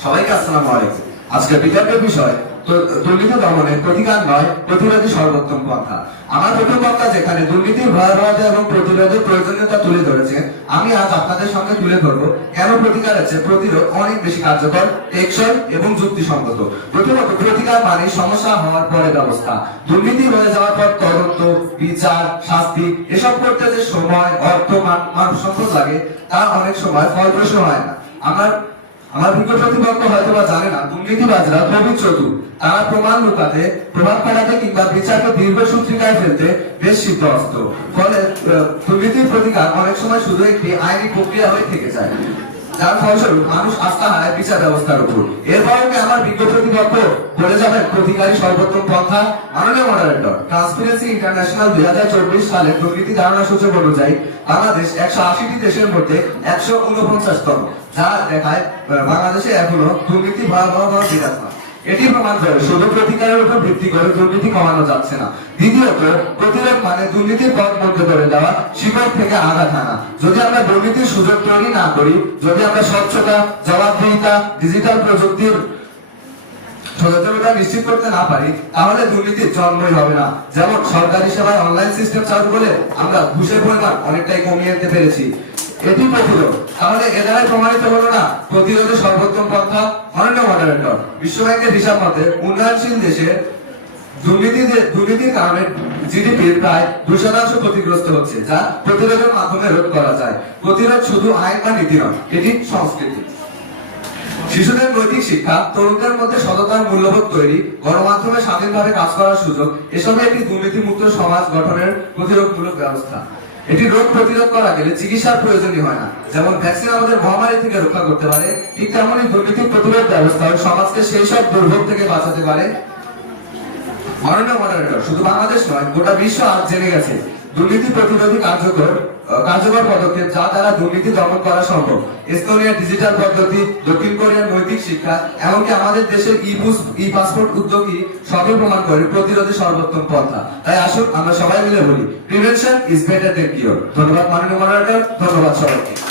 সবাইকে আসসালামু আলাইকুম। আজকে বিতর্কের বিষয় দুর্নীতি দমনের প্রতিকার নয়, প্রতিরোধী সর্বোত্তম পন্থা। আমার প্রথম বক্তা যেখানে দুর্নীতির ভয়াবহতা এবং প্রতিরোধের প্রয়োজনীয়তা তুলে ধরেছে, আমি আজ আপনাদের সঙ্গে তুলে ধরবো কেন প্রতিকারের চেয়ে প্রতিরোধ অনেক বেশি কার্যকর, টেকসই এবং যুক্তিসঙ্গত। প্রথমত, প্রতিকার মানে সমস্যা হওয়ার পরে ব্যবস্থা। দুর্নীতি হয়ে যাওয়ার পর তদন্ত, বিচার, শাস্তি, এসব করতে যে সময়, অর্থ, মান- মানব সম্পদ লাগে, তা অনেক সময় ফলপ্রসূ হয় না। আমার আমার বিজ্ঞ প্রতিপক্ষ হয়তো বা জানে না। দুর্নীতিবাজরা প্রবীণ চতুর তারা প্রমাণ লুকাতে প্রভাব পাঠাতে কিংবা বিচারকে দীর্ঘ সূত্রিকায় ফেলতে বেশ সিদ্ধহস্ত। ফলে দুর্নীতির প্রতিকার অনেক সময় শুধু একটি আইনি প্রক্রিয়া হয়ে থেকে যায়। যার ফলস্বরূপ মানুষ আস্থা হারায় বিচার ব্যবস্থার উপর। এর কারণে আমার বিজ্ঞ প্রতিপক্ষ বলে যাবেন প্রতিকারী সর্বোত্তম পন্থা মাননীয় মডারেটর ট্রান্সপারেন্সি ইন্টারন্যাশনাল দুই হাজার চব্বিশ সালে প্রকৃতি ধারণা সূচক অনুযায়ী বাংলাদেশ একশো আশিটি দেশের মধ্যে একশো উনপঞ্চাশতম, যা দেখায় বাংলাদেশে এখনও দুর্নীতি, ভয়াবহ বিরাজমান। এটি প্রমাণ করে শুধু প্রতিকারের উপর ভিত্তি করে দুর্নীতি কমানো যাচ্ছে না। দ্বিতীয়ত, প্রতিরোধ মানে দুর্নীতির পথ বন্ধ করে দেওয়া, শিকড় থেকে আঘাত হানা। যদি আমরা দুর্নীতির সুযোগ তৈরি না করি, যদি আমরা স্বচ্ছতা, জবাবদিহিতা ডিজিটাল প্রযুক্তির সচেতনতা নিশ্চিত করতে না পারি, তাহলে দুর্নীতির জন্মই হবে না। যেমন সরকারি সেবায় অনলাইন সিস্টেম চালু করে আমরা ঘুষের পরিমাণ অনেকটাই কমিয়ে আনতে পেরেছি। এটি প্রতিরোধ। তাহলে এ দ্বারাই প্রমাণিত হলো না, প্রতিরোধের সর্বোত্তম পন্থা মাননীয় মডারেটর বিশ্ব ব্যাংকের হিসাব মতে, উন্নয়নশীল দেশে দুর্নীতির কারণে প্রায় দুই শতাংশ ক্ষতিগ্রস্ত হচ্ছে, যা প্রতিরোধের মাধ্যমে রোধ করা যায়। প্রতিরোধ শুধু আইন বা নীতি নয়, এটি সংস্কৃতি। শিশুদের নৈতিক শিক্ষা, তরুণদের মধ্যে সততার মূল্যবোধ তৈরি, গণমাধ্যমে স্বাধীনভাবে কাজ করার সুযোগ, এসবই একটি দুর্নীতিমুক্ত সমাজ গঠনের প্রতিরোধমূলক ব্যবস্থা। এটি রোগ প্রতিরোধ করা গেলে চিকিৎসার প্রয়োজনই হয় না। যেমন ভ্যাকসিন আমাদের মহামারী থেকে রক্ষা করতে পারে, ঠিক তেমনই দুর্নীতি প্রতিরোধ ব্যবস্থা সমাজকে সেই সব দুর্ভোগ থেকে বাঁচাতে পারে। মাননীয় মডারেটর শুধু বাংলাদেশ নয়, গোটা বিশ্ব আজ জেনে গেছে, দুর্নীতি প্রতিরোধী কার্যকর কার্যকর পদক্ষেপ যা দ্বারা দুর্নীতি দমন করা সম্ভব। এস্তোনিয়ার ডিজিটাল পদ্ধতি, দক্ষিণ কোরিয়ার নৈতিক শিক্ষা, এমনকি আমাদের দেশের ই ই পাসপোর্ট উদ্যোগী সবই প্রমাণ করে প্রতিরোধের সর্বোত্তম পন্থা। তাই আসুন আমরা সবাই মিলে বলি prevention is better than cure ধন্যবাদ, মাননীয় মডারেটর ধন্যবাদ সবাইকে।